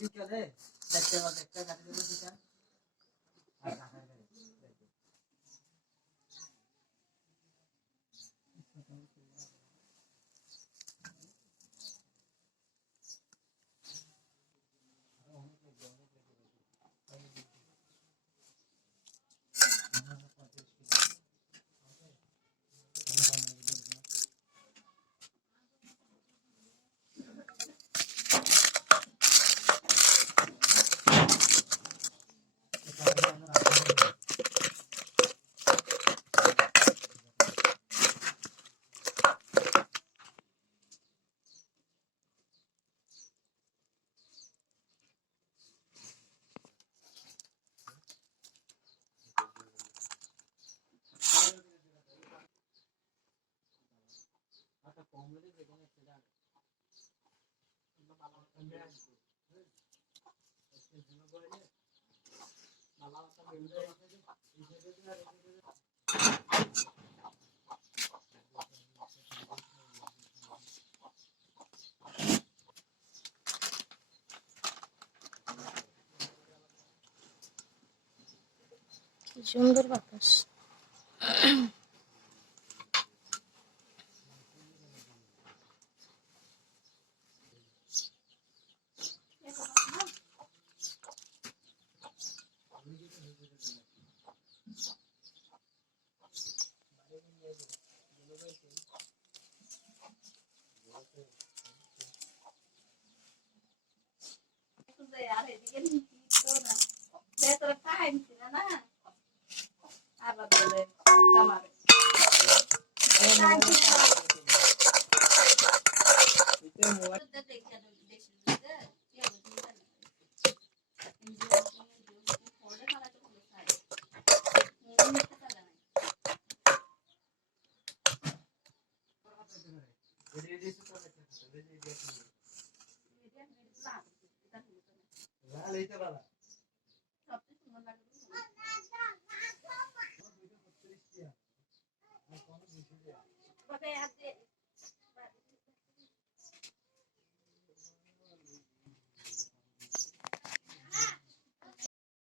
বিকালে চারটে বাজে একটা গাড়ি দেবো সেটা আর ঢাকার গাড়ি আচ্ছা কম রেটে যে কোনো একটা জায়গা কি সুন্দর বাতাস Dale, ahí te va a dar. veas